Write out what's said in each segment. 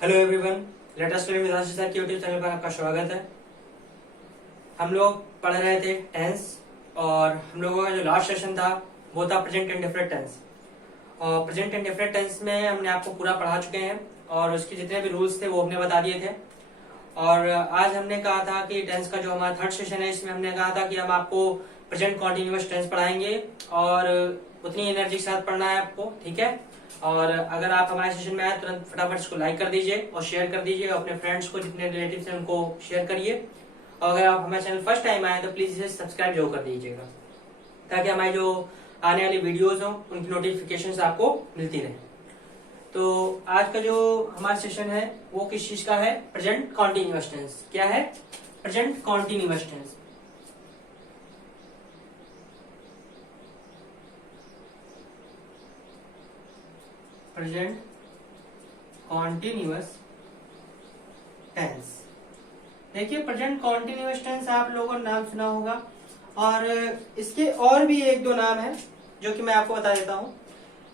Hello everyone, latest with Ashish sir के YouTube channel पर आपका स्वागत है। हम लोग पढ़ रहे थे टेंस और हम लोगों का जो लास्ट सेशन था वो था प्रेजेंट इंडेफिनिट टेंस। और प्रेजेंट इंडेफिनिट टेंस में हमने आपको पूरा पढ़ा चुके हैं और उसके जितने भी रूल्स थे वो हमने बता दिए थे। और आज हमने कहा था कि टेंस का जो हमारा थर्ड सेशन है इसमें हमने कहा था कि हम आपको प्रेजेंट कॉन्टिन्यूअस टेंस पढ़ाएंगे और उतनी एनर्जी के साथ पढ़ना है आपको, ठीक है। और अगर आप हमारे सेशन में आए तुरंत फटाफट इसको लाइक कर दीजिए और शेयर कर दीजिए, अपने फ्रेंड्स को, जितने रिलेटिव्स हैं उनको शेयर करिए। और अगर आप हमारे चैनल फर्स्ट टाइम आए तो प्लीज इसे सब्सक्राइब जरूर कर दीजिएगा ताकि हमारी जो आने वाली वीडियोस हो उनकी नोटिफिकेशंस आपको मिलती रहे। तो आज का जो हमारा सेशन है वो किस चीज का है? Present continuous tense. क्या है? Present continuous tense. Present continuous tense. देखिए, प्रेजेंट कॉन्टिन्यूअस टेंस आप लोगों ने नाम सुना होगा और इसके और भी एक दो नाम है जो कि मैं आपको बता देता हूं।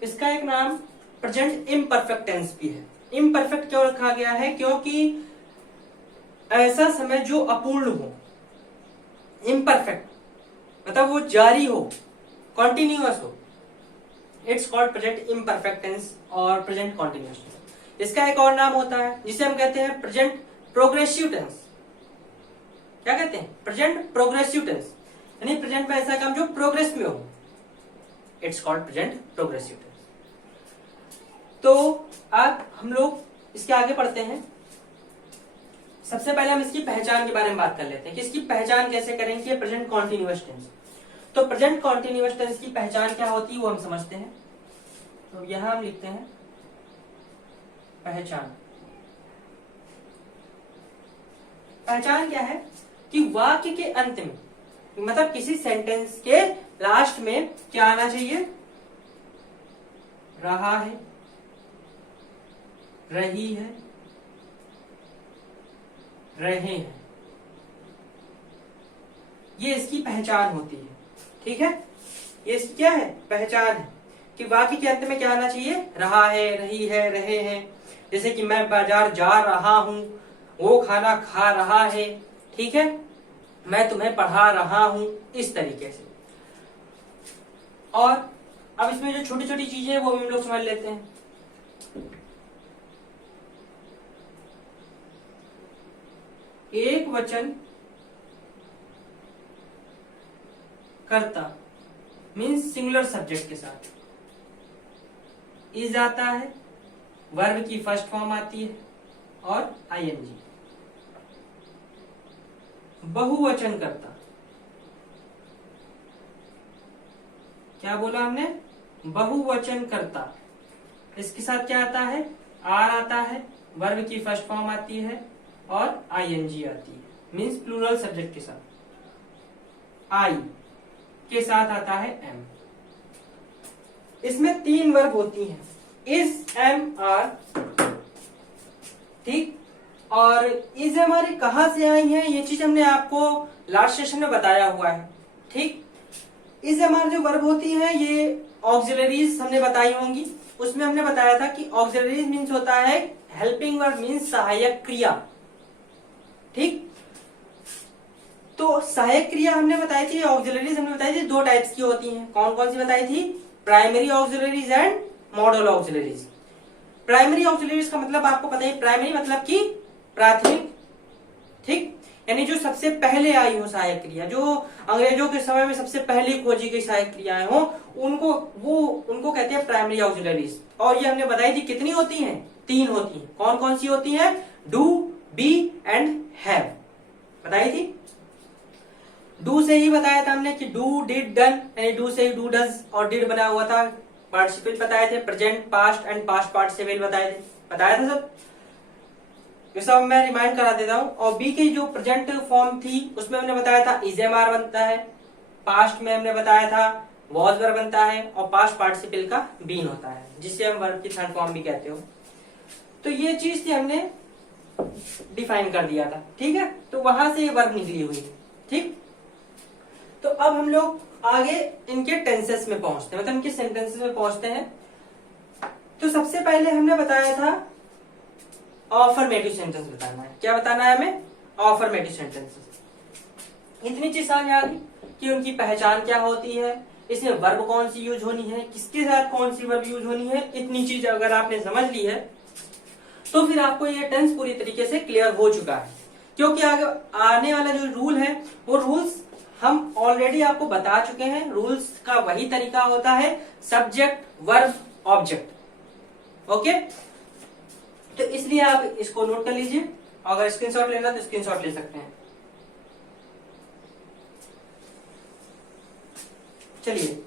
इसका एक नाम प्रेजेंट इम्परफेक्ट टेंस भी है। इम्परफेक्ट क्यों रखा गया है? क्योंकि ऐसा समय जो अपूर्ण हो, इम्परफेक्ट मतलब वो जारी हो, कॉन्टिन्यूअस हो, it's called present imperfect tense और प्रेजेंट कॉन्टिन्यूअस टेंस। इसका एक और नाम होता है जिसे हम कहते हैं प्रेजेंट प्रोग्रेसिव टेंस। क्या कहते हैं? प्रेजेंट प्रोग्रेसिव टेंस, यानी प्रेजेंट में ऐसा काम जो प्रोग्रेस में हो, it's called present progressive tense. तो अब हम लोग इसके आगे पढ़ते हैं। सबसे पहले हम इसकी पहचान के बारे में बात कर लेते हैं कि इसकी पहचान कैसे करेंगे प्रेजेंट कॉन्टिन्यूअस टेंस। तो प्रेजेंट कॉन्टिन्यूअस टेंस की पहचान क्या होती है वो हम समझते हैं। तो यहां हम लिखते हैं पहचान। पहचान क्या है कि वाक्य के अंत में, मतलब किसी सेंटेंस के लास्ट में क्या आना चाहिए? रहा है, रही है, रहे हैं। ये इसकी पहचान होती है, ठीक है। ये इसकी क्या है? पहचान है कि वाक्य के अंत में क्या आना चाहिए? रहा है, रही है, रहे हैं। जैसे कि मैं बाजार जा रहा हूं, वो खाना खा रहा है, ठीक है, मैं तुम्हें पढ़ा रहा हूं, इस तरीके से। और अब इसमें जो छोटी छोटी चीजें हैं वो भी हम लोग समझ लेते हैं। एक वचन कर्ता मीन्स सिंगुलर सब्जेक्ट के साथ इज आता है, वर्ब की फर्स्ट फॉर्म आती है और आईएनजी। बहुवचन कर्ता, क्या बोला हमने? बहुवचन कर्ता, इसके साथ क्या आता है? आर आता है, वर्ब की फर्स्ट फॉर्म आती है और आईएनजी आती है, मीन्स प्लूरल सब्जेक्ट के साथ। आई के साथ आता है एम। इसमें तीन वर्ब होती हैं, इज, एम, आर, ठीक। और इज हमारी कहां से आई है ये चीज हमने आपको लास्ट सेशन में बताया हुआ है, ठीक। इज हमारी जो वर्ब होती है ये ऑक्सिलरीज हमने बताई होंगी। उसमें हमने बताया था कि ऑक्सिलरीज मीन्स होता है हेल्पिंग वर्ब, मीन्स सहायक क्रिया, ठीक। तो सहायक क्रिया हमने बताई थी, ऑक्सिलरीज हमने बताई थी दो टाइप्स की होती हैं। कौन कौन सी बताई थी? Primary auxiliaries and model auxiliaries. Primary auxiliaries का मतलब आपको पता है, प्राइमरी मतलब कि प्राथमिक, ठीक, यानी जो सबसे पहले आई हो सहायक क्रिया, जो अंग्रेजों के समय में सबसे पहले खोजी गई सहायक क्रियाएं हो, उनको कहते हैं प्राइमरी ऑक्सिलरीज। और ये हमने बताई थी कितनी होती हैं? तीन होती हैं। कौन कौन सी होती हैं? डू, बी एंड हैव बताई थी। डू से ही बताया था हमने कि डू, डिड, डन, यानी डू से ही डू, डज और डिड बना हुआ था। पार्टिसिपल बताए थे, present, past and past participle बताया था सब। ये सब मैं रिमाइंड करा देता हूं। और बी की जो प्रेजेंट फॉर्म थी उसमें हमने बताया था इज, एम, आर बनता है। पास्ट में हमने बताया था वॉज वर्ब बनता है और पास्ट पार्टिसिपल का बीन होता है, जिसे हम वर्ब की थर्ड फॉर्म भी कहते हो। तो ये चीज थी, हमने डिफाइन कर दिया था, ठीक है। तो वहां से ये वर्ब निकली हुई है, ठीक। तो अब हम लोग आगे इनके टेंसेस में पहुंचते हैं, मतलब इनके सेंटेंसेस में पहुंचते हैं। तो सबसे पहले हमने बताया था ऑफर्मेटिव सेंटेंस बताना है। क्या बताना है हमें? ऑफर्मेटिव सेंटेंसेस। इतनी चीज समझ आ गई कि उनकी पहचान क्या होती है, इसमें वर्ब कौन सी यूज होनी है, किसके साथ कौन सी वर्ब यूज होनी है। इतनी चीज अगर आपने समझ ली है तो फिर आपको ये टेंस पूरी तरीके से क्लियर हो चुका है। क्योंकि आगे आने वाला जो रूल है वो रूल्स हम ऑलरेडी आपको बता चुके हैं। रूल्स का वही तरीका होता है, सब्जेक्ट वर्ब ऑब्जेक्ट। ओके, तो इसलिए आप इसको नोट कर लीजिए। अगर स्क्रीनशॉट लेना तो स्क्रीनशॉट ले सकते हैं। चलिए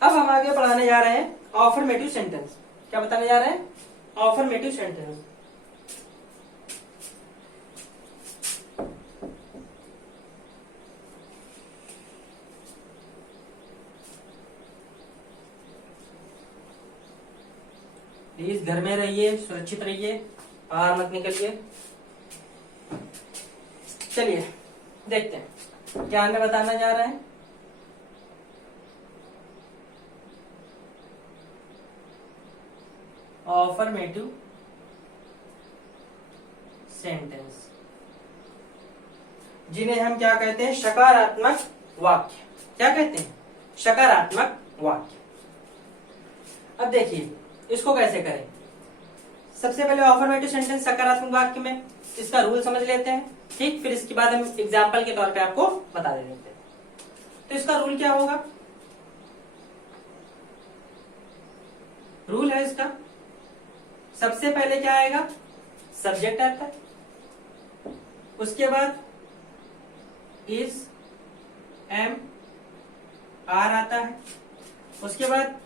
अब हम आगे पढ़ाने जा रहे हैं ऑफर्मेटिव सेंटेंस। क्या बताने जा रहे हैं? ऑफर्मेटिव सेंटेंस। प्लीज घर में रहिए, सुरक्षित रहिए, बाहर मत निकलिए। चलिए देखते हैं क्या हमें बताना जा रहा है। ऑफर्मेटिव सेंटेंस, जिन्हें हम क्या कहते हैं? सकारात्मक वाक्य। क्या कहते हैं? सकारात्मक वाक्य। अब देखिए इसको कैसे करें। सबसे पहले ऑफर्मेटिव सेंटेंस सकारात्मक वाक्य में इसका रूल समझ लेते हैं, ठीक। फिर इसके बाद हम एग्जाम्पल के तौर पे आपको बता देते हैं। तो इसका रूल क्या होगा? रूल है इसका, सबसे पहले क्या आएगा? सब्जेक्ट आता है, उसके बाद इज, एम, आर आता है, उसके बाद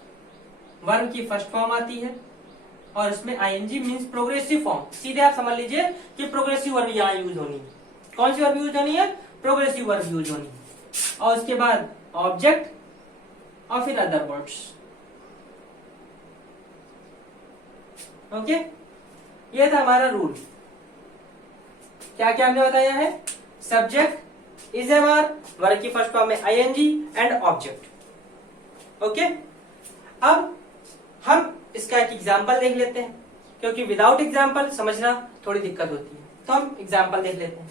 वर्ब की फर्स्ट फॉर्म आती है और इसमें आईएनजी मींस प्रोग्रेसिव फॉर्म। सीधे आप समझ लीजिए कि प्रोग्रेसिव वर्ब यहाँ यूज होनी है। कौन सी वर्ब यूज होनी है? प्रोग्रेसिव वर्ब यूज होनी है। और उसके बाद ऑब्जेक्ट और फिर अदर वर्ड्स। ओके, ये था हमारा रूल। क्या क्या हमने बताया है? Subject, is, am, are, verb की फर्स्ट फॉर्म में आईएनजी एंड ऑब्जेक्ट। ओके, अब हम इसका एक एग्जाम्पल देख लेते हैं, क्योंकि विदाउट एग्जाम्पल समझना थोड़ी दिक्कत होती है। तो हम एग्जाम्पल देख लेते हैं।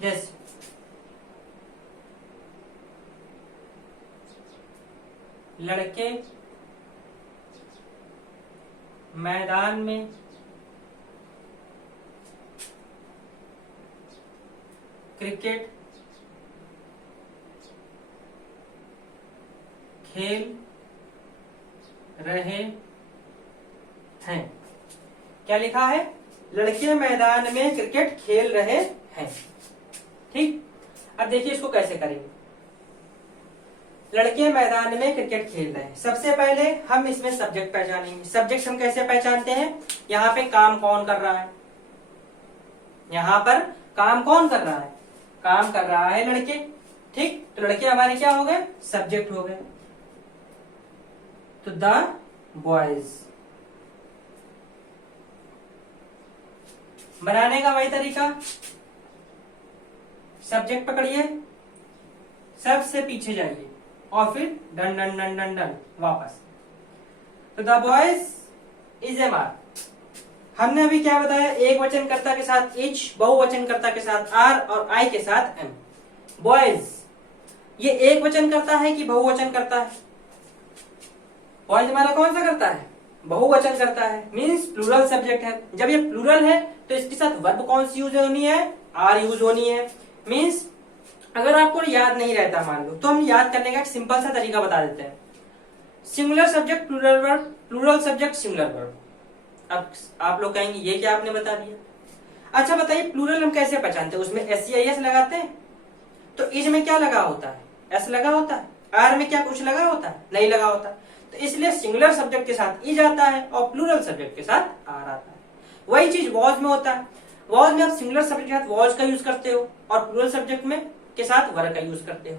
जैसे लड़के मैदान में क्रिकेट खेल रहे हैं। क्या लिखा है? लड़के मैदान में क्रिकेट खेल रहे हैं। ठीक, अब देखिए इसको कैसे करेंगे। लड़के मैदान में क्रिकेट खेल रहे हैं। सबसे पहले हम इसमें सब्जेक्ट पहचानेंगे। सब्जेक्ट हम कैसे पहचानते हैं? यहाँ पे काम कौन कर रहा है? यहाँ पर काम कौन कर रहा है? काम कर रहा है लड़के। ठीक, तो लड़के हमारे क्या हो गए? सब्जेक्ट हो गए। तो द बॉयज। बनाने का वही तरीका, सब्जेक्ट पकड़िए, सबसे पीछे जाइए और फिर done done done done done वापस। तो the boys is, am, are. हमने अभी क्या बताया? एक वचनकर्ता के साथ इच, बहुवचनकर्ता के साथ आर और आई के साथ एम। बॉयज ये एक वचनकर्ता है कि बहुवचन करता है? बॉयज हमारा कौन सा करता है? बहुवचन करता है, मीन्स प्लूरल सब्जेक्ट है। जब ये प्लूरल है तो इसके साथ वर्ब कौन सी यूज होनी है? आर यूज होनी है। मीन्स अगर आपको याद नहीं रहता मान लो, तो हम याद करने का एक सिंपल सा तरीका बता देते हैं। Singular subject plural verb, plural subject singular verb. अब आप लोग कहेंगे ये क्या आपने बता दिया। अच्छा बताइए प्लूरल हम कैसे पहचानते हैं? उसमें एस लगाते हैं। तो इज में क्या लगा होता है? एस लगा होता है। आर में क्या कुछ लगा होता है? नहीं लगा होता। तो इसलिए सिंगुलर सब्जेक्ट के साथ इज आता है और प्लूरल सब्जेक्ट के साथ आर आता है। वही चीज वॉज में होता है। वॉज में आप सिंगुलर सब्जेक्ट के साथ वॉज का यूज करते हो और प्लूरल सब्जेक्ट में के साथ वर का यूज करते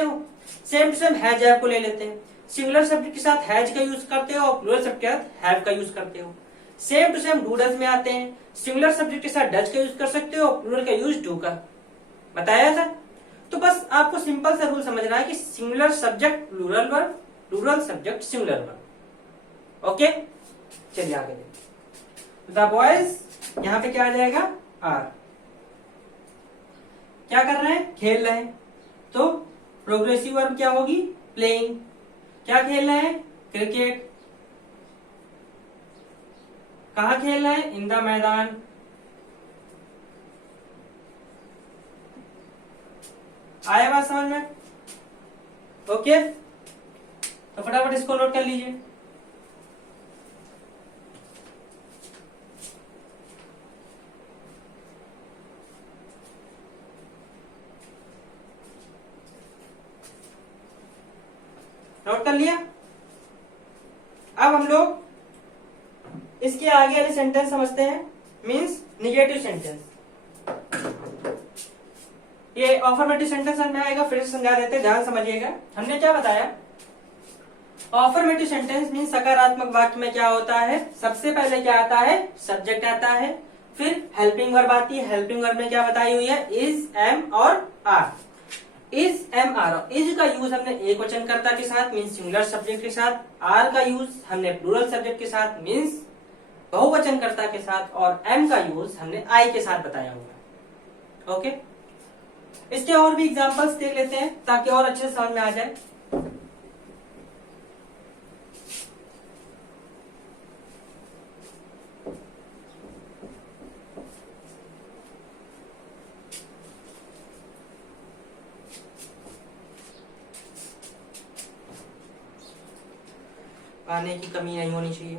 हो। Same to same has have को ले लेते हैं। सिंगुलर सब्जेक्ट के साथ हैज का यूज करते हो और प्लूरल सब्जेक्ट के साथ हैव का यूज करते हो। Same to same do does में आते हैं। सिंगुलर सब्जेक्ट के साथ डज का यूज कर सकते हो और प्लूरल का यूज डू का। बताया था। तो बस आपको सिंपल सा रूल समझना है कि singular subject plural verb, plural subject singular verb. Okay, चलिए आगे देखते। द बॉयज, यहाँ पे क्या आ जाएगा, आर। क्या कर रहे हैं, खेल रहे हैं, तो प्रोग्रेसिव वर्ब क्या होगी, प्लेइंग। क्या खेल रहे हैं, क्रिकेट। कहाँ खेल रहे हैं, इन द मैदान। आया बात समझ में? ओके, तो फटाफट इसको नोट कर लीजिए। नोट कर लिया? अब हम लोग इसके आगे वाले सेंटेंस समझते हैं, मींस निगेटिव सेंटेंस। ये अफर्मेटिव सेंटेंस में आएगा, फिर से समझा देते हैं, ध्यान समझिएगा। हमने क्या बताया, अफर्मेटिव सेंटेंस मींस सकारात्मक वाक्य में क्या होता है, सबसे पहले क्या आता है, सब्जेक्ट आता है, फिर हेल्पिंग वर्ब आती है। हेल्पिंग वर्ब में क्या बताई हुई है, इज, एम और are. Is, am, are. Is का यूज हमने एक वचन कर्ता के साथ मींस सिंगुलर सब्जेक्ट के साथ, आर का यूज हमने प्लूरल सब्जेक्ट के साथ मींस बहुवचन कर्ता के साथ, और एम का यूज हमने आई के साथ बताया हुआ है। ओके, इसके और भी एग्जांपल्स देख लेते हैं ताकि और अच्छे से समझ में आ जाए। पानी की कमी नहीं होनी चाहिए।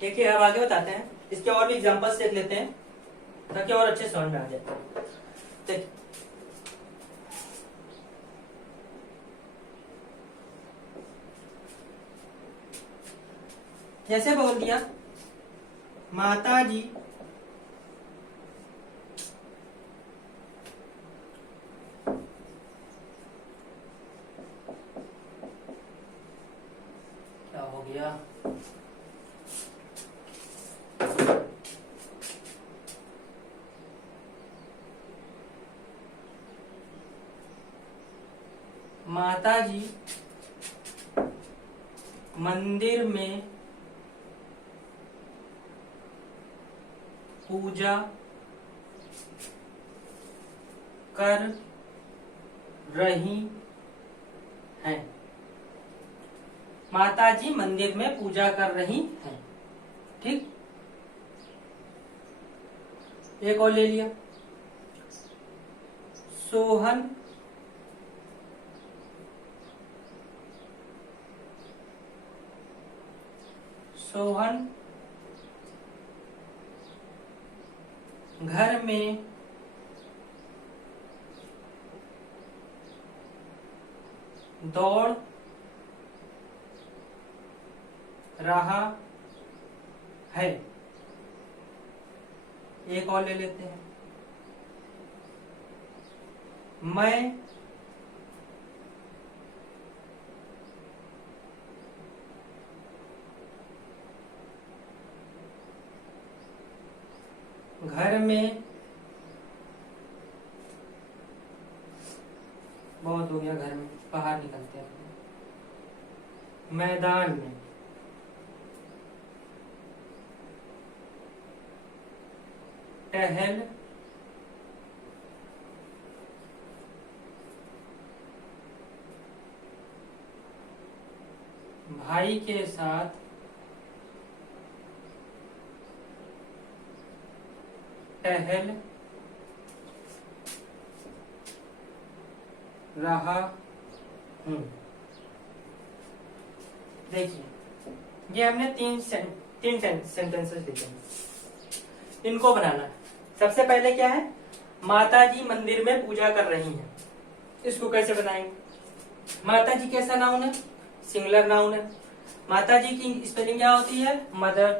ठीक है, अब आगे बताते हैं, इसके और भी एग्जांपल्स देख लेते हैं ताकि और अच्छे समझ में आ जाए। देख, जैसे बोल दिया, माता जी क्या हो गया, माता जी मंदिर में पूजा कर रही हैं। माता जी मंदिर में पूजा कर रही हैं। ठीक, एक और ले लिया, सोहन घर में दौड़ रहा है। एक और ले लेते हैं, मैं घर में, बहुत हो गया घर में, बाहर निकलते हैं, मैदान में टहल भाई के साथ टहल रहा हूं। देखिए, ये हमने तीन सेंटेंसेस लिखे हैं, इनको बनाना है। सबसे पहले क्या है, माता जी मंदिर में पूजा कर रही हैं। इसको कैसे बनाएंगे, माता जी कैसा नाउन है, सिंगुलर नाउन है। माता जी की स्पेलिंग क्या होती है, मदर।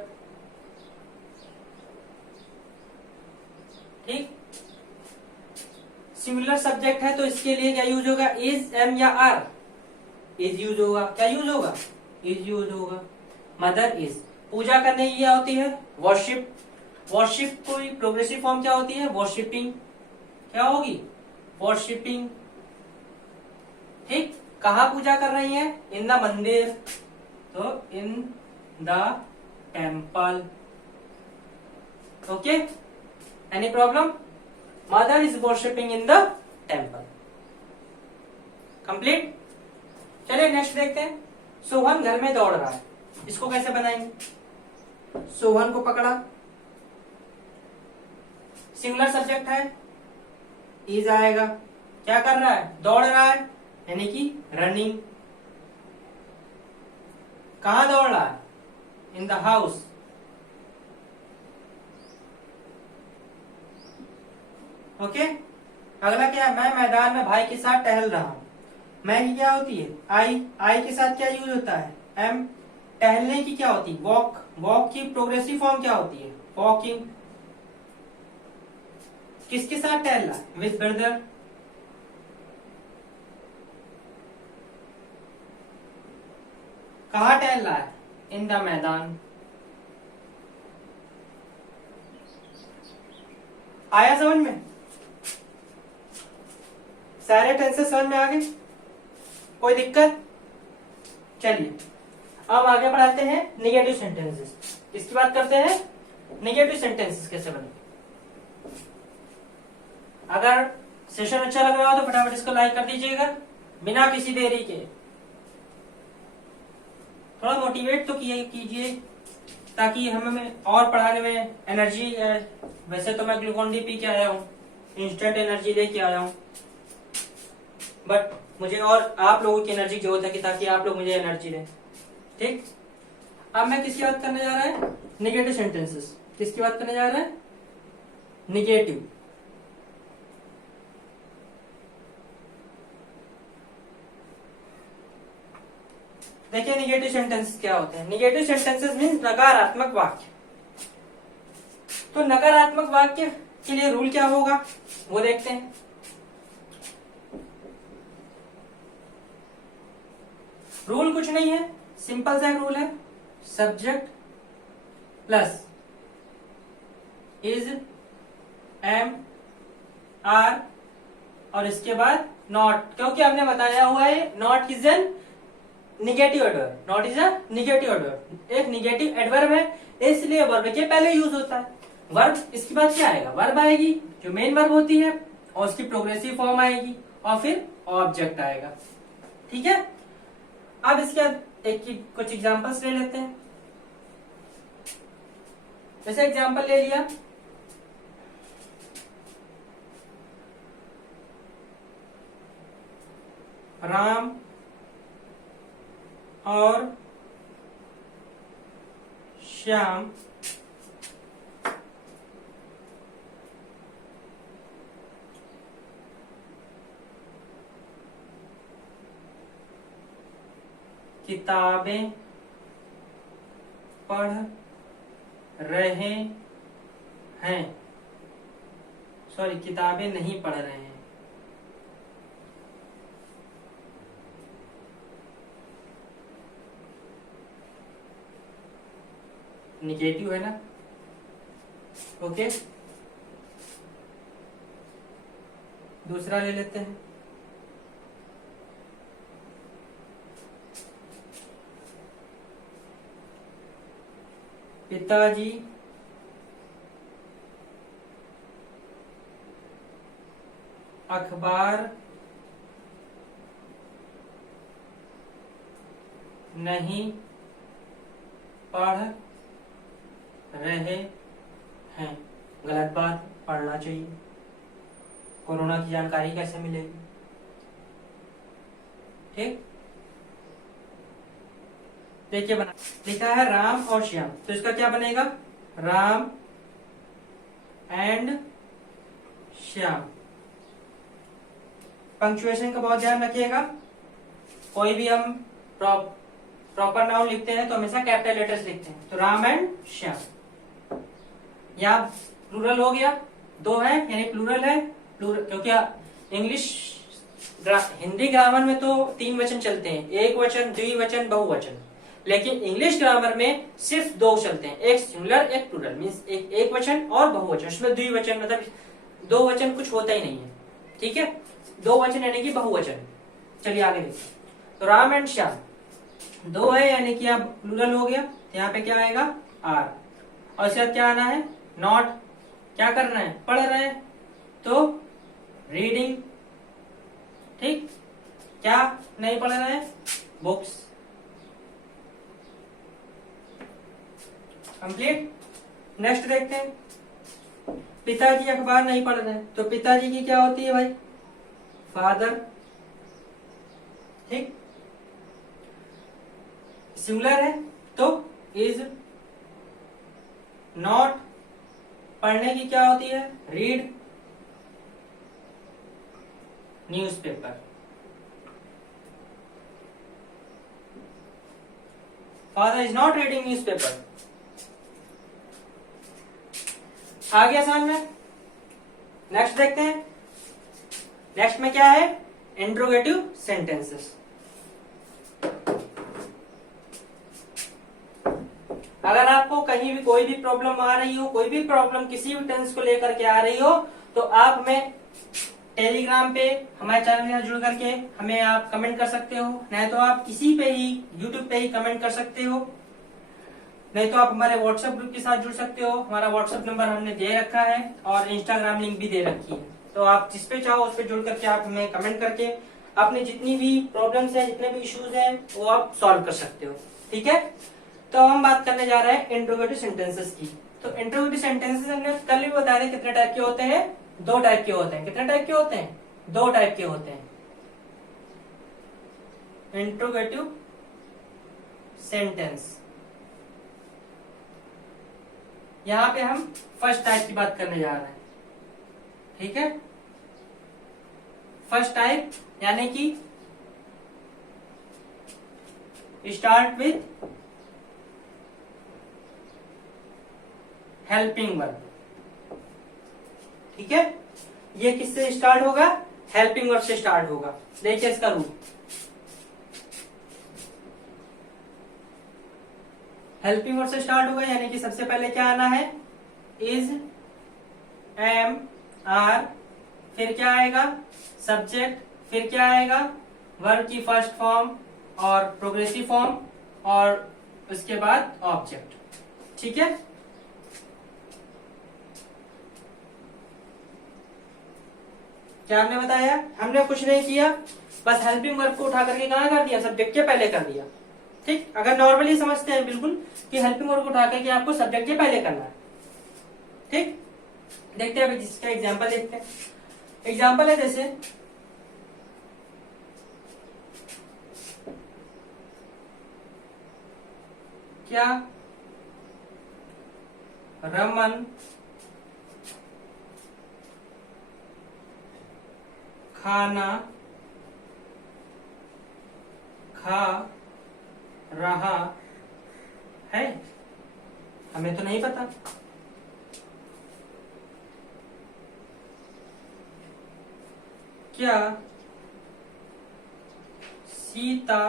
ठीक, सिंगुलर सब्जेक्ट है तो इसके लिए क्या यूज होगा, इज, एम या आर। इज यूज होगा, क्या यूज होगा, इज यूज होगा। Mother is. पूजा करने की क्या होती है, वर्शिप। वर्शिप कोई प्रोग्रेसिव फॉर्म क्या होती है, वर्शिपिंग। क्या होगी? वर्शिपिंग। ठीक, कहाँ पूजा कर रही है? इन द मंदिर, तो in the temple. Okay, any problem? Mother is worshipping in the temple. Complete. चलिए नेक्स्ट देखते हैं। सोहन घर में दौड़ रहा है, इसको कैसे बनाएंगे? सोहन को पकड़ा, सिंगुलर सब्जेक्ट है, इज आएगा। क्या कर रहा है? दौड़ रहा है, यानी कि रनिंग। कहां दौड़ रहा है? In the house. ओके, अगला क्या है? मैं मैदान में भाई के साथ टहल रहा हूं। मैं की क्या होती है? आई के साथ क्या यूज होता है? एम। टहलने की क्या होती है? वॉक। वॉक की प्रोग्रेसिव फॉर्म क्या होती है? वॉकिंग। किसके साथ टहल रहा है? With brother. कहा टहल रहा है? इन द मैदान। आया समझ में? सारे टेंसेस समझ में आ गए? कोई दिक्कत? चलिए अब आगे बढ़ाते हैं निगेटिव सेंटेंसेस। इसकी बात करते हैं निगेटिव सेंटेंसेस कैसे बने। अगर सेशन अच्छा लग रहा हो तो फटाफट इसको लाइक कर दीजिएगा बिना किसी देरी के। थोड़ा मोटिवेट तो कीजिए ताकि हमें और पढ़ाने में एनर्जी। वैसे तो मैं ग्लूकोन डी पी के आया हूँ, इंस्टेंट एनर्जी लेके आया हूँ, बट मुझे और आप लोगों की एनर्जी की जरूरत है कि ताकि आप लोग मुझे एनर्जी दें। ठीक, अब मैं किसकी बात करने जा रहा है? Negative sentences. किसकी बात करने जा रहा है? निगेटिव। देखिए निगेटिव सेंटेंसेस क्या होते हैं। निगेटिव सेंटेंसेस मीन्स नकारात्मक वाक्य। तो नकारात्मक वाक्य के लिए रूल क्या होगा वो देखते हैं। रूल कुछ नहीं है, सिंपल सा रूल है। Subject plus is, am, are और इसके बाद नॉट, क्योंकि हमने बताया हुआ है not is an negative adverb. Not is a negative adverb, एक निगेटिव एडवर्ब है, इसलिए वर्ब के पहले यूज होता है। वर्ब इसके बाद क्या आएगा? वर्ब आएगी जो मेन वर्ब होती है और उसकी प्रोग्रेसिव फॉर्म आएगी और फिर ऑब्जेक्ट आएगा। ठीक है, अब इसके बाद कुछ एग्जांपल्स ले लेते हैं। जैसे एग्जांपल ले लिया, राम और श्याम किताबें पढ़ रहे हैं। सॉरी, किताबें नहीं पढ़ रहे हैं। निगेटिव है ना? ओके, दूसरा ले लेते हैं। पिताजी अखबार नहीं पढ़ रहे हैं। गलत बात, पढ़ना चाहिए। कोरोना की जानकारी कैसे मिलेगी? ठीक, देखिए बना लिखा है राम और श्याम, तो इसका क्या बनेगा? राम एंड श्याम। पंक्चुएशन का बहुत ध्यान रखिएगा। कोई भी हम प्रॉपर नाउन लिखते हैं तो हमेशा कैपिटल लेटर्स लिखते हैं। तो राम एंड श्याम, यहाँ प्लूरल हो गया, दो है यानी प्लूरल है। प्लूरल क्योंकि इंग्लिश हिंदी ग्रामर में तो 3 वचन चलते हैं, एक वचन, द्विवचन, बहुवचन। लेकिन इंग्लिश ग्रामर में सिर्फ 2 चलते हैं, एक सिंगुलर एक प्लूरल। मीन्स एक वचन और बहुवचन। उसमें द्विवचन मतलब दो वचन कुछ होता ही नहीं है, ठीक है। दो वचन यानी कि बहुवचन। चलिए आगे देखिए, तो राम एंड श्याम दो है यानी कि अब प्लूरल हो गया, तो यहाँ पे क्या आएगा आर, और इसके बाद क्या आना है नॉट, क्या करना है पढ़ रहे हैं तो रीडिंग, ठीक, क्या नहीं पढ़ रहे हैं बुक्स, कंप्लीट। नेक्स्ट देखते हैं, पिताजी अखबार नहीं पढ़ रहे हैं तो पिताजी की क्या होती है भाई फादर, ठीक। सिंगुलर है तो इज, नॉट पढ़ने की क्या होती है read, newspaper. Father is not reading newspaper. आ गया समझ में। नेक्स्ट देखते हैं, नेक्स्ट में क्या है इंट्रोगेटिव सेंटेंसेस। अगर आपको कहीं भी कोई भी प्रॉब्लम आ रही हो, कोई भी प्रॉब्लम किसी भी टेंस को लेकर के आ रही हो, तो आप हमें टेलीग्राम पे हमारे चैनल के साथ जुड़ करके हमें आप कमेंट कर सकते हो, नहीं तो आप किसी पे ही यूट्यूब पे ही कमेंट कर सकते हो, नहीं तो आप हमारे व्हाट्सएप ग्रुप के साथ जुड़ सकते हो। हमारा व्हाट्सएप नंबर हमने दे रखा है और इंस्टाग्राम लिंक भी दे रखी है, तो आप जिस पे चाहो उस पे जुड़ करके आप हमें कमेंट करके अपनी जितनी भी प्रॉब्लम्स है, जितने भी इश्यूज हैं वो आप सॉल्व कर सकते हो, ठीक है। तो हम बात करने जा रहे हैं इंट्रोगेटिव सेंटेंसेस की। तो इंट्रोगेटिव सेंटेंसेस हमने कल भी बताया कितने टाइप के होते हैं, दो टाइप के होते हैं। कितने टाइप के होते हैं, दो टाइप के होते हैं इंट्रोगेटिव सेंटेंस। यहां पे हम फर्स्ट टाइप की बात करने जा रहे हैं, ठीक है। फर्स्ट टाइप यानी कि स्टार्ट विथ हेल्पिंग वर्ब, ठीक है। ये किससे स्टार्ट होगा, हेल्पिंग वर्ब से स्टार्ट होगा। देखिए इसका रूल, हेल्पिंग वर्ब से स्टार्ट होगा यानी कि सबसे पहले क्या आना है इज, एम, आर, फिर क्या आएगा सब्जेक्ट, फिर क्या आएगा वर्ब की फर्स्ट फॉर्म और प्रोग्रेसिव फॉर्म, और उसके बाद ऑब्जेक्ट, ठीक है। क्या हमने बताया, हमने कुछ नहीं किया, बस हेल्पिंग वर्ब को उठा करके कहां कर दिया, सब्जेक्ट के पहले कर दिया, ठीक। अगर नॉर्मली समझते हैं बिल्कुल कि हेल्पिंग वर्ब को उठा करके आपको सब्जेक्ट के पहले करना है, ठीक। देखते हैं अभी इसका एग्जांपल देखते हैं। एग्जांपल है जैसे क्या रमन खाना खा रहा है, हमें तो नहीं पता। क्या सीता,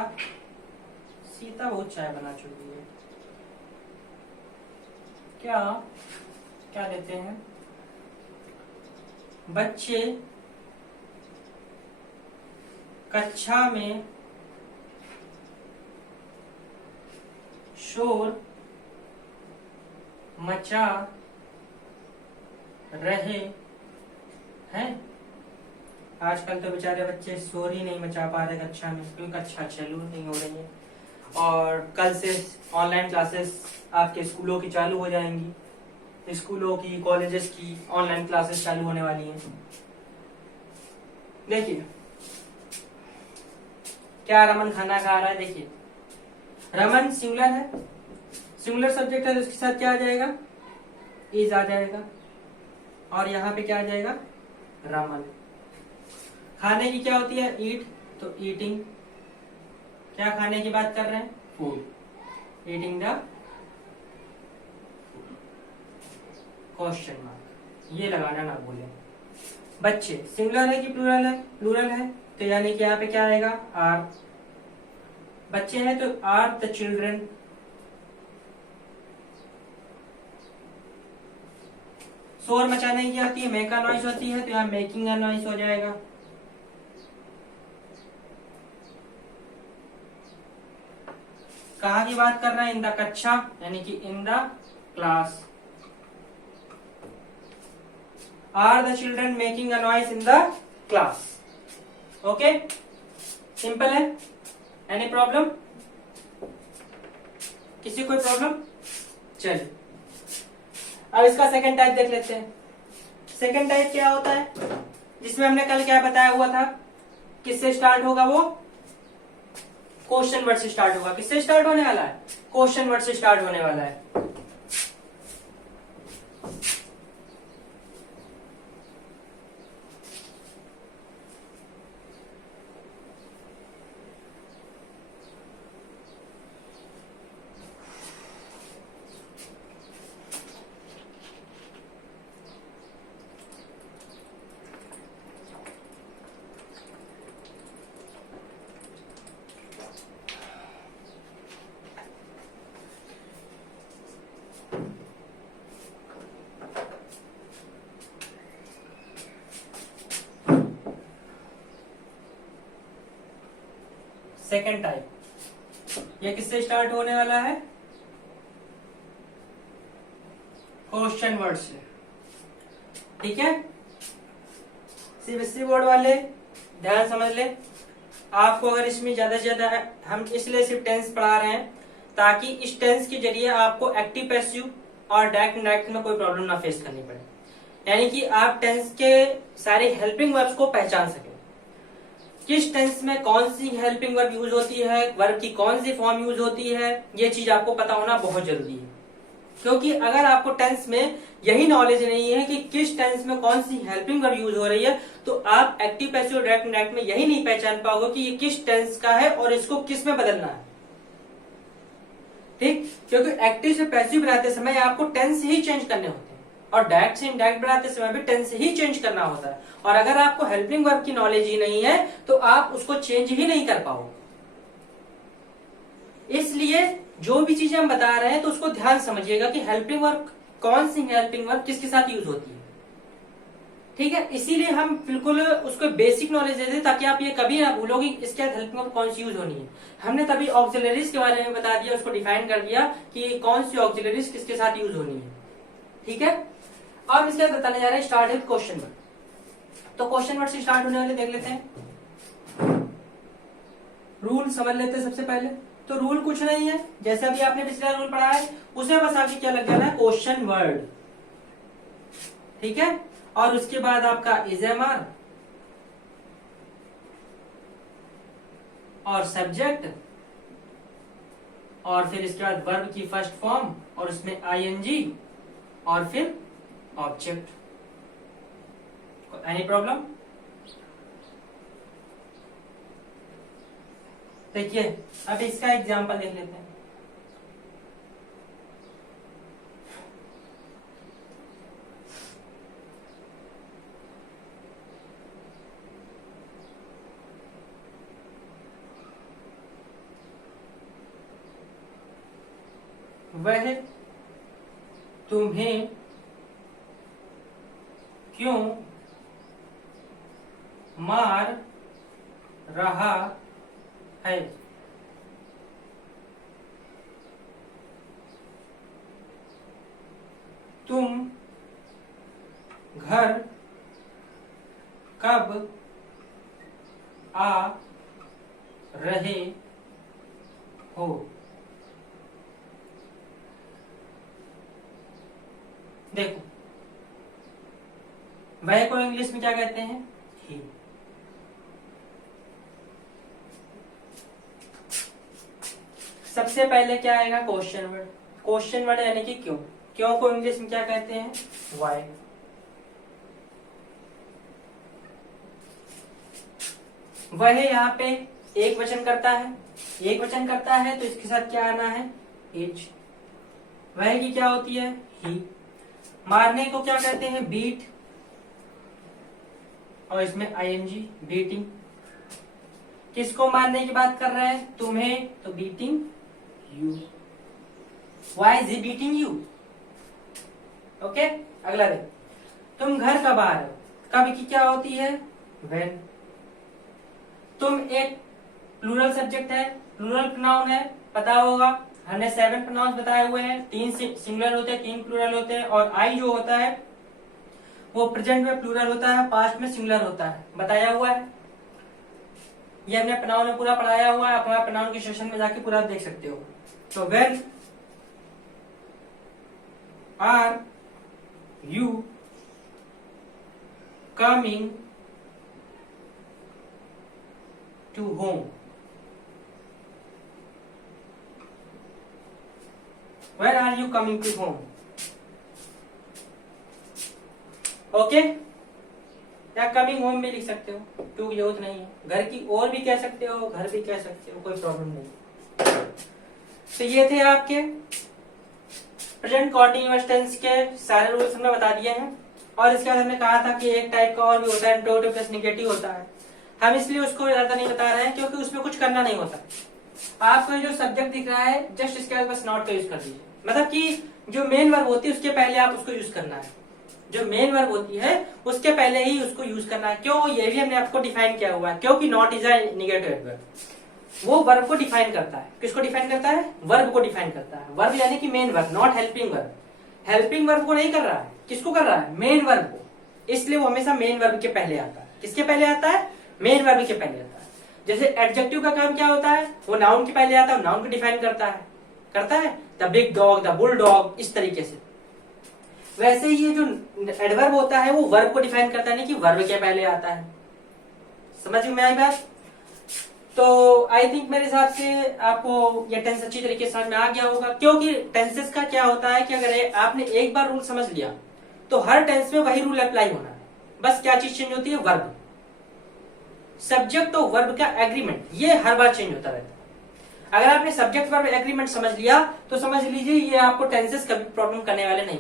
सीता बहुत चाय बना चुकी है, क्या क्या लेते हैं बच्चे कक्षा में शोर मचा रहे हैं। आजकल तो बेचारे बच्चे शोर ही नहीं मचा पा रहे कक्षा में, क्योंकि कक्षा चालू नहीं हो रही है, और कल से ऑनलाइन क्लासेस आपके स्कूलों की चालू हो जाएंगी, स्कूलों की कॉलेजेस की ऑनलाइन क्लासेस चालू होने वाली हैं। देखिए क्या रमन खाना खा रहा है, देखिए रमन सिंगुलर है, सिंगुलर सब्जेक्ट है तो उसके साथ क्या आ जाएगा इज आ जाएगा, और यहाँ पे क्या आ जाएगा रमन। खाने की क्या होती है ईट, तो ईटिंग, क्या खाने की बात कर रहे हैं food, eating the question mark, ये लगाना ना भूलें। बच्चे सिंगुलर है कि प्लूरल है, प्लूरल है, तो यानी कि यहाँ पे क्या आएगा आर, बच्चे हैं तो आर द चिल्ड्रन, शोर मचाने की आती है, मेका नॉइस होती है, तो यहाँ मेकिंग अ नॉइस हो जाएगा। कहाँ की बात कर रहे हैं? इन द कक्षा, यानी कि in the class. Are the children making a noise in the class? Okay, simple है। Any problem? किसी कोई प्रॉब्लम? चलिए अब इसका सेकंड टाइप देख लेते हैं। सेकंड टाइप क्या होता है? जिसमें हमने कल क्या बताया हुआ था, किससे स्टार्ट होगा वो? क्वेश्चन वर्ड से स्टार्ट होगा। किससे स्टार्ट होने वाला है? क्वेश्चन वर्ड से स्टार्ट होने वाला है। सेकंड टाइप, ये किससे स्टार्ट होने वाला है? क्वेश्चन वर्ड से। ठीक है, सीबीएसई बोर्ड वाले ध्यान समझ ले। आपको अगर इसमें ज्यादा से ज्यादा, हम इसलिए सिर्फ टेंस पढ़ा रहे हैं ताकि इस टेंस के जरिए आपको एक्टिव, पैसिव और डायरेक्ट इनडायरेक्ट में कोई प्रॉब्लम ना फेस करनी पड़े। यानी कि आप टेंस के सारे हेल्पिंग वर्ब्स को पहचान सके। किस टेंस में कौन सी हेल्पिंग वर्ब यूज होती है, वर्ब की कौन सी फॉर्म यूज होती है, ये चीज आपको पता होना बहुत जरूरी है। क्योंकि अगर आपको टेंस में यही नॉलेज नहीं है कि किस टेंस में कौन सी हेल्पिंग वर्ब यूज हो रही है, तो आप एक्टिव, पैसिव, डायरेक्ट इनडायरेक्ट में यही नहीं पहचान पाओगे कि ये किस टेंस का है और इसको किस में बदलना है। ठीक, क्योंकि एक्टिव से पैसिव बनाते समय आपको टेंस ही चेंज करने होते हैं और डायरेक्ट से इनडायरेक्ट बनाते समय भी टेंस ही चेंज करना होता है। और अगर आपको हेल्पिंग वर्ब की नॉलेज ही नहीं है तो आप उसको चेंज ही नहीं कर पाओगे। इसलिए जो भी चीजें हम बता रहे हैं तो उसको ध्यान समझिएगा कि हेल्पिंग वर्ब, कौन सी हेल्पिंग वर्ब किसके साथ यूज होती है। ठीक है, इसीलिए हम बिल्कुल उसको बेसिक नॉलेज दे दें ताकि आप ये कभी ना भूलोगे इसके बाद हेल्पिंग वर्ब कौन सी यूज होनी है। हमने तभी ऑक्सिलरीज के बारे में बता दिया, उसको डिफाइन कर दिया कि कौन सी ऑक्सिलरीज किसके साथ यूज होनी है। ठीक है, अब इसके बाद बताने जा रहे हैं स्टार्ट विद क्वेश्चन वर्ड। तो क्वेश्चन वर्ड से स्टार्ट होने वाले देख लेते हैं। रूल समझ लेते हैं सबसे पहले। तो रूल कुछ नहीं है, जैसे अभी आपने पिछला रूल पढ़ा है उसे बस आगे क्या लग जाना है, क्वेश्चन वर्ड। ठीक है, और उसके बाद आपका इज एम आर और सब्जेक्ट, और फिर इसके बाद वर्ब की फर्स्ट फॉर्म और उसमें आईएनजी और फिर ऑब्जेक्ट। Any problem? देखिए अब इसका एग्जांपल देख लेते हैं। वह तुम्हें क्यों मार रहा है? तुम घर कब आ रहे हो? देखो, वह को इंग्लिश में क्या कहते हैं? ही। सबसे पहले क्या आएगा? Question word. क्वेश्चन वर्ड यानी कि क्यों। क्यों को इंग्लिश में क्या कहते हैं? वाई। वह यहाँ पे एक वचन करता है, एक वचन करता है तो इसके साथ क्या आना है? इज। वह की क्या होती है? ही। मारने को क्या कहते हैं? बीट, और इसमें आईएनजी, बीटिंग। किसको मारने की बात कर रहे हैं? तुम्हें, तो beating you. Why is he beating you? Okay, अगला देख। तुम घर कब आ रहे हो, कब की क्या होती है, व्हेन। तुम एक प्लूरल सब्जेक्ट है, प्लूरल प्रोनाउन है, पता होगा, हमने 7 प्रोनाउंस बताए हुए हैं, 3 सिंगुलर होते हैं, 3 प्लूरल होते हैं, और आई जो होता है वो प्रेजेंट में प्लूरल होता है, पास्ट में सिंगुलर होता है, बताया हुआ है। ये हमने प्रोनाउन में पूरा पढ़ाया हुआ है, अपना प्रोनाउन के सेक्शन में जाके पूरा देख सकते हो। तो when are you coming to home, when are you coming to home, okay. या कमिंग होम भी लिख सकते हो, टू की जरूरत नहीं है, घर की ओर भी कह सकते हो, घर भी कह सकते हो, कोई प्रॉब्लम नहीं। तो ये थे आपके प्रेजेंट कॉन्टिन्यूअस टेंस के सारे रूल्स हमने बता दिए हैं। और इसके बाद हमने कहा था कि एक टाइप का और भी होता है, इंट्रोगेटिव प्लस नेगेटिव होता है। हम इसलिए उसको ज्यादा नहीं बता रहे हैं क्योंकि उसमें कुछ करना नहीं होता। आपको जो सब्जेक्ट दिख रहा है जस्ट इसके बाद बस नॉट का यूज कर दीजिए, मतलब कि जो मेन वर्ब होती है उसके पहले आप उसको यूज करना है, जो मेन वर्ब होती है उसके पहले ही उसको यूज करना है। क्यों, ये भी हमने आपको डिफाइन किया हुआ है, क्योंकि not is a negative adverb, वो वर्ब को डिफाइन करता है। किसको डिफाइन करता है, वर्ब को डिफाइन करता है। वर्ब यानी कि main verb, not helping verb. Helping verb को नहीं कर रहा है, किसको कर रहा है, मेन वर्ब को। इसलिए वो हमेशा मेन वर्ब के पहले आता है। किसके पहले आता है, मेन वर्ब के पहले आता है। जैसे एडजेक्टिव का काम क्या होता है, वो नाउन के पहले आता है, नाउन को डिफाइन करता है the big dog, the bull dog, इस तरीके से। वैसे ही ये जो एडवर्ब होता है वो वर्ब को डिफाइन करता है, नहीं कि वर्ब के पहले आता है। समझ में आई बात। तो आई थिंक मेरे हिसाब से आपको ये टेंस अच्छी तरीके से समझ में आ गया होगा। क्योंकि टेंसेस का क्या होता है कि अगर आपने एक बार रूल समझ लिया तो हर टेंस में वही रूल अप्लाई होना है। बस क्या चीज चेंज होती है, वर्ब। सब्जेक्ट और वर्ब का एग्रीमेंट ये हर बार चेंज होता रहता है। अगर आपने सब्जेक्ट वर्ब एग्रीमेंट समझ लिया तो समझ लीजिए ये आपको टेंसेस कभी प्रॉब्लम करने वाले नहीं।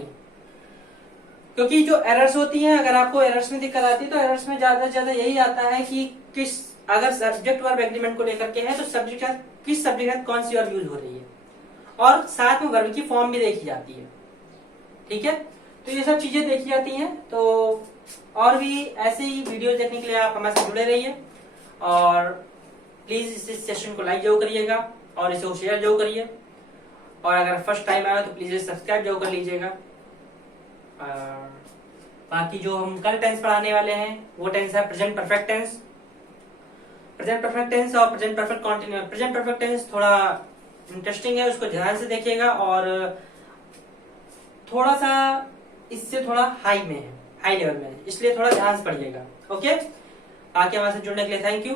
क्योंकि जो एरर्स होती हैं, अगर आपको एरर्स में दिक्कत आती है तो एरर्स में ज्यादा से ज्यादा यही आता है कि किस, अगर सब्जेक्ट वर्ब एग्रीमेंट को लेकर के है तो सब्जेक्ट किस सब्जेक्ट में कौन सी वर्ब यूज हो रही है, और साथ में वर्ब की फॉर्म भी देखी जाती है। ठीक है, तो ये सब चीजें देखी जाती हैं। तो और भी ऐसे ही वीडियो देखने के लिए आप हमारे साथ जुड़े रहिए, और प्लीज इस सेशन को लाइक जरूर करिएगा और इसे शेयर जरूर करिए, और अगर फर्स्ट टाइम आया तो प्लीज सब्सक्राइब जरूर कर लीजिएगा। बाकी जो हम कल टेंस पढ़ाने वाले हैं वो टेंस है present perfect tense. Present perfect tense और present perfect continuous. Present perfect tense थोड़ा इंटरेस्टिंग है, उसको ध्यान से देखिएगा, और थोड़ा सा इससे थोड़ा हाई में है, हाई लेवल में है, इसलिए थोड़ा ध्यान से पढ़िएगा। ओके, आके हमारे से जुड़ने के लिए थैंक यू।